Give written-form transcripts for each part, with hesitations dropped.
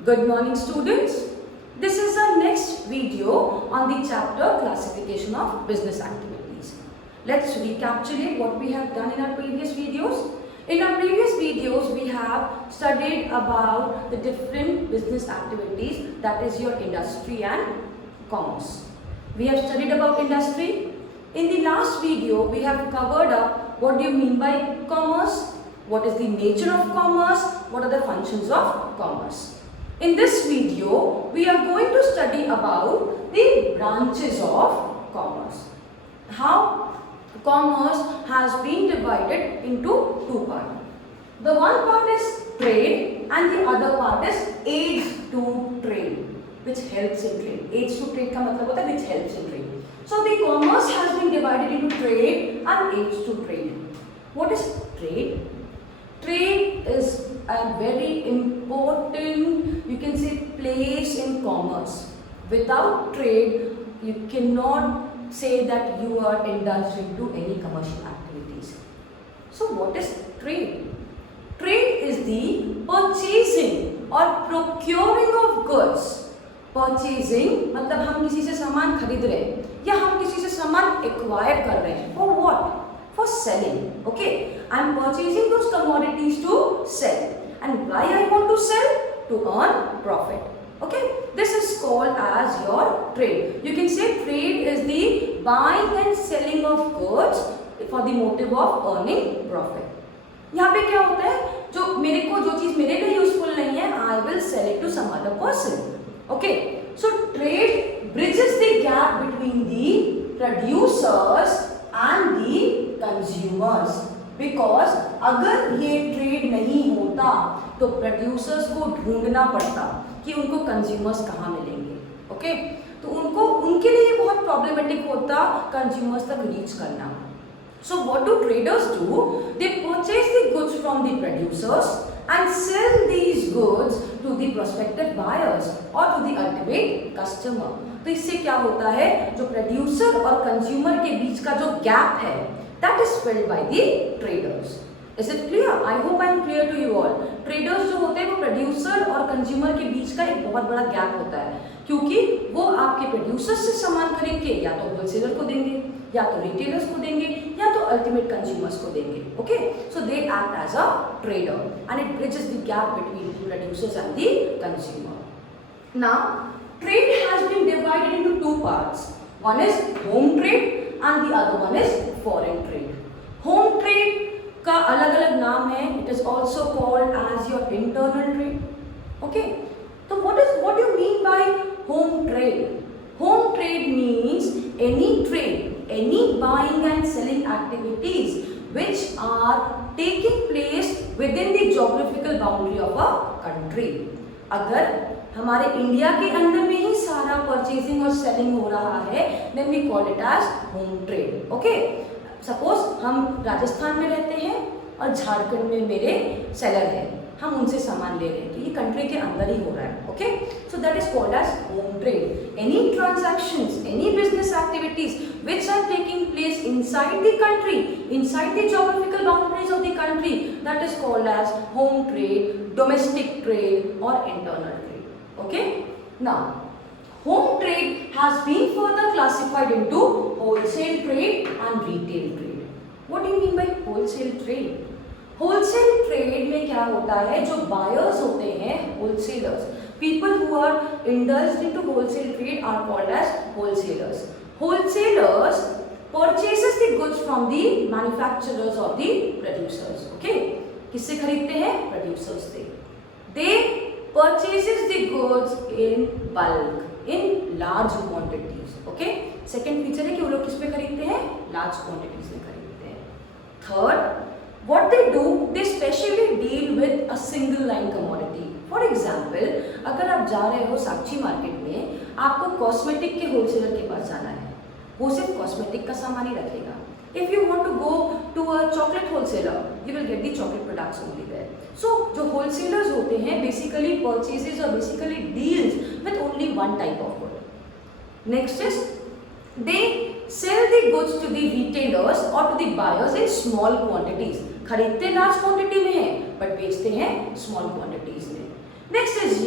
Good morning students. This is our next video on the chapter classification of business activities. Let's recapitulate what we have done in our previous videos. In our previous videos we have studied about the different business activities, that is your industry and commerce. We have studied about industry. In the last video we have covered up what do you mean by commerce, what is the nature of commerce, what are the functions of commerce. In this video, we are going to study about the branches of commerce. How commerce has been divided into two parts. The one part is trade and the other part is aids to trade, which helps in trade. Aids to trade का मतलब होता है which helps in trade. So the commerce has been divided into trade and aids to trade. What is trade? Trade is a very important, you can say, place in commerce. Without trade, you cannot say that you are indulged into any commercial activities. So what is trade? Trade is the purchasing or procuring of goods. Purchasing मतलब हम किसी से सामान खरीद रहे हैं या हम किसी से सामान एक्वायर कर रहे हैं. For what? For selling. Okay, I am purchasing those commodities to sell. And why I want to sell? To earn profit. Okay, this is called as your trade. You can say trade is the buying and selling of goods for the motive of earning profit. यहाँ पे क्या होता है, जो चीज मेरे लिए useful नहीं है, I will sell it to some other person. Okay, so trade bridges the gap between the producers and the consumers, because अगर ये ट्रेड नहीं होता तो प्रोड्यूसर्स को ढूंढना पड़ता कि उनको कंज्यूमर्स कहाँ मिलेंगे. ओके, तो उनके लिए बहुत प्रॉब्लमेटिक होता कंज्यूमर्स तक रीच करना. So what do traders do? They purchase the goods from the producers and sell these goods to the prospective buyers or to the ultimate customer. तो इससे क्या होता है, जो प्रोड्यूसर और कंज्यूमर के बीच का जो गैप है, that is filled by the traders. Is it clear? I hope I am clear to you all. Traders जो होते हैं वो प्रोड्यूसर और कंज्यूमर के बीच का एक बहुत बड़ा गैप होता है, क्योंकि वो आपके प्रोड्यूसर से सामान खरीद के या तो होलसेलर को देंगे, या तो रिटेलर्स को देंगे, या तो अल्टीमेट कंज्यूमर्स को देंगे. Okay, so they act as a trader and it bridges the gap between the producers and the consumer. Now trade has been divided into two parts. One is home trade and the other one is foreign trade. Home trade का अलग अलग नाम है. It is also called as your internal trade. Okay, so what do you mean by home trade? Home trade means any trade, any buying and selling activities which are taking place within the geographical boundary of a country. अगर हमारे India के अंदर में ही सारा purchasing और selling हो रहा है, then we call it as home trade. Okay, suppose हम राजस्थान में रहते हैं और झारखंड में मेरे सेलर हैं, हम उनसे सामान ले रहे हैं, तो ये कंट्री के अंदर ही हो रहा है. Okay, so that is called as home trade. Any transactions, any business activities which are taking place inside the country, inside the geographical boundaries of the country, that is called as home trade, domestic trade or internal trade. Okay, now home trade has been further classified into wholesale trade and retail trade. What do you mean by wholesale trade? Wholesale trade में क्या होता है, जो buyers होते हैं, wholesalers, people who are indulged into wholesale trade are called as wholesalers. Wholesalers purchases the goods from the manufacturers or the producers. Okay, किससे खरीदते हैं? Producers से. They purchases the goods in bulk, in large quantities. Okay, second feature है कि वो लोग किस पे खरीदते हैं? Large quantities में खरीदते हैं. Third, what they do, they specially deal with a single line commodity. For example, अगर आप जा रहे हो साक्षी मार्केट में, आपको कॉस्मेटिक के होलसेलर के पास जाना है, वो सिर्फ कॉस्मेटिक का सामान ही रखेगा. If you want to go to a chocolate wholesaler, you will get the chocolate products only there. So जो wholesalers होते हैं basically purchases or basically deals with only one type of good. Next is they sell the goods to the retailers or to the buyers in small quantities. खरीदते large quantity में है but बेचते हैं small quantities में. Next is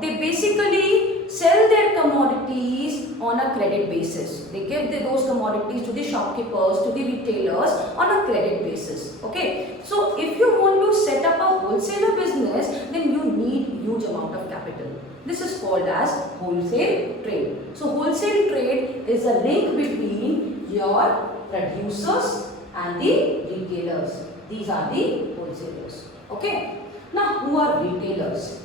they basically sell their commodities on a credit basis. They give those commodities to the shopkeepers, to the retailers on a credit basis. Okay. So if you want to set up a wholesaler business, then you need huge amount of capital. This is called as wholesale trade. So wholesale trade is a link between your producers and the retailers. These are the wholesalers. Okay. Now who are retailers?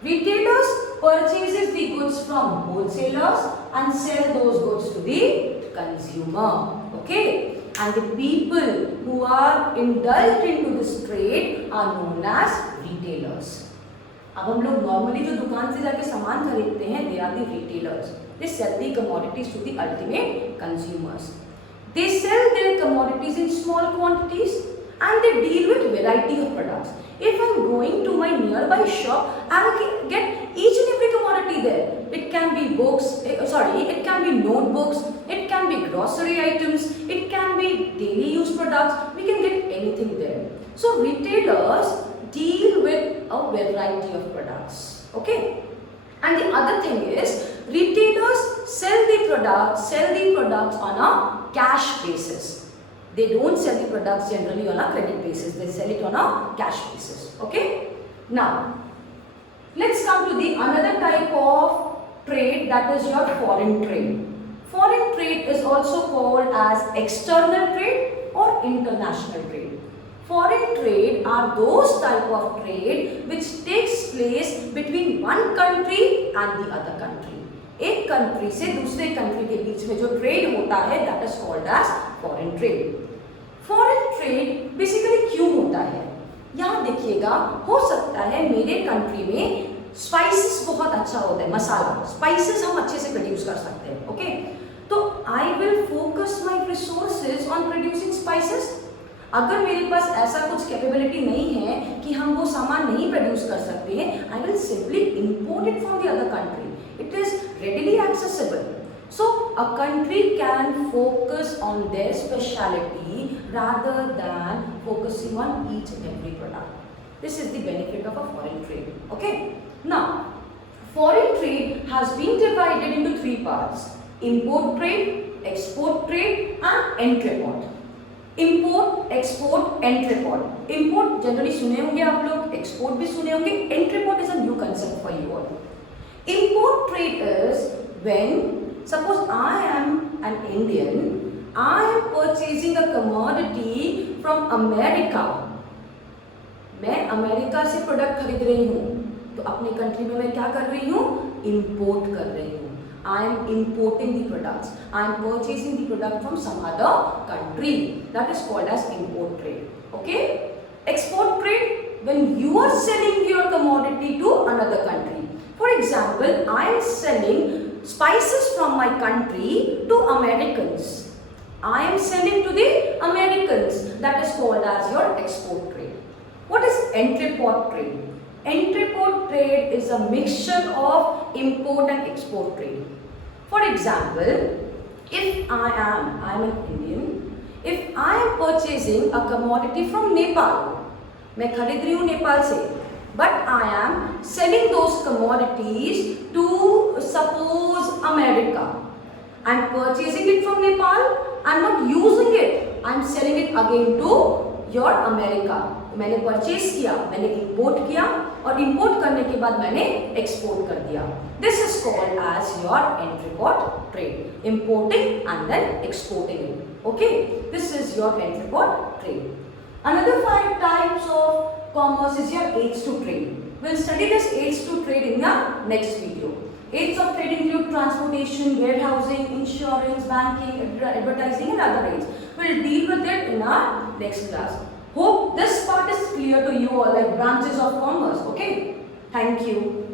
Retailers purchases the goods from wholesalers and sell those goods to the consumer. Okay. And the people who are indulged into this trade are known as retailers. अब हम लोग normally जो दुकान से जाके सामान खरीदते हैं, they are the retailers. They sell the commodities to the ultimate consumers. They sell their commodities in small quantities and they deal with variety of products. If I'm going to my nearby shop, I'll get each and every commodity there. It can be books, it can be notebooks, it can be grocery items, it can be daily use products. We can get anything there. So retailers deal with a variety of products. Okay. And the other thing is, retailers sell the products on a cash basis. They don't sell the products generally on a credit basis. They sell it on a cash basis. Okay. Now, let's come to the another type of trade, that is your foreign trade. Foreign trade is also called as external trade or international trade. Foreign trade are those type of trade which takes place between one country and the other country. एक country से दूसरे country के बीच में जो trade होता है, that is called as foreign trade. Foreign trade basically क्यों होता है? यहाँ देखिएगा, हो सकता है मेरे कंट्री में स्पाइसेस बहुत अच्छा होता है, मसाला, स्पाइसेस हम अच्छे से प्रोड्यूस कर सकते हैं. ओके, तो I will focus my resources on producing spices. अगर मेरे पास ऐसा कुछ कैपेबिलिटी नहीं है कि हम वो सामान नहीं प्रोड्यूस कर सकते हैं, I will simply import it from the other country. It is readily accessible. So a country can focus on their speciality rather than focusing on each and every product. This is the benefit of a foreign trade. Okay. Now, foreign trade has been divided into three parts: import trade, export trade, and entrepot. Import, export, entrepot. Import generally सुने होंगे आप लोग, export भी सुने होंगे. Entrepot is a new concept for you all. Import trade is when, suppose I am an Indian, I am purchasing a commodity from America. मैं America से product खरीद रही हूँ, तो अपनी कंट्री में मैं क्या कर रही हूँ? इंपोर्ट कर रही हूँ. I am importing the products. I am purchasing the product from some other country. That is called as import trade. Okay? Export trade, when you are selling your commodity to another country. For example, I am selling spices from my country to Americans. I am selling to the Americans. That is called as your export trade. What is entrepot trade? Entrepot trade is a mixture of import and export trade. For example, if I am an Indian, if I am purchasing a commodity from Nepal, मैं खरीद रही हूँ नेपाल से, but I am selling those commodities to suppose America. I am purchasing it from Nepal. I am not using it. I am selling it again to your America. मैंने purchase किया, मैंने import किया और इंपोर्ट करने के बाद मैंने export कर दिया. This is called as your entrepot trade. Importing and then exporting it. Okay, this is your entrepot trade. Another 5 types of commerce is your aids to trade. We'll study this aids to trade in the next video. Aids of trade include transportation, warehousing, insurance, banking, advertising and other aids. We'll deal with it in our next class. Hope this part is clear to you all, like branches of commerce. Okay, thank you.